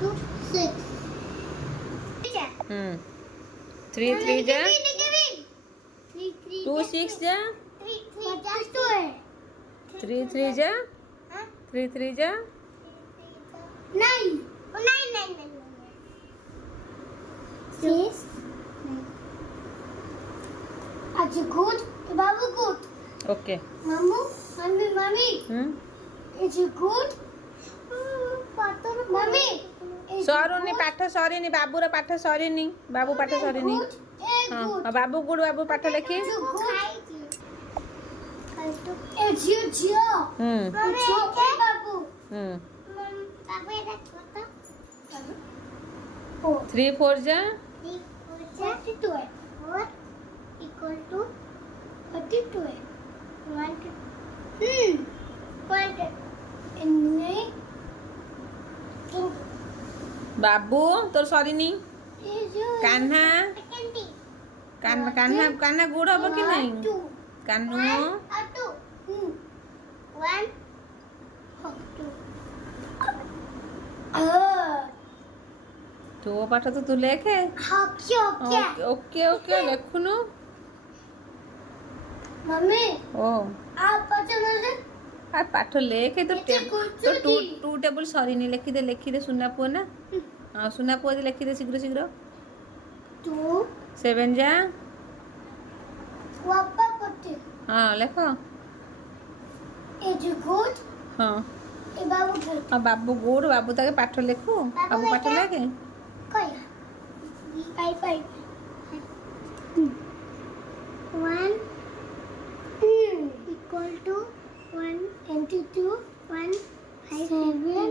2 6 3 3 जा 3 3 2 6 जा 3 3 3 3 जा 3 3 जा 9 6 अच्छा गुड बाबू गुड ओके मामू मम्मी इट्स गुड मम्मी सरुनी पाठ सरीनी बाबूर पाठ सरीनी बाबू पाठ सरीनी हाँ बाबू गुड बाबू पाठ लिखी It's your job. It's your babu. Babu এটা কত? 3 4 जा 42. 4 equal to 42. 1 What? बाबू तोर सरीनी कान्हा कान्हा कान्हा गुड हम कि नहीं कान्हू 1 तो पाठ तो तू लेखे ओके ओके ओके लिखुनु मम्मी ओ आप पढ़ने आ पाठ लेखे तो तो टू टेबल सरीनी लिखी दे सुना पुआ ना हाँ सुना पुआ दे लिखी दे शीघ्र शीघ्र 2 7 जा वापा पढ़ते हाँ लिखो It's good. हाँ ए बाबू good. हाँ बाबू गुड बाबू ताके पाठ लिखू बाबू पाठ लेके कया पाई पाई 1 equal to 1 and 2 1 5 7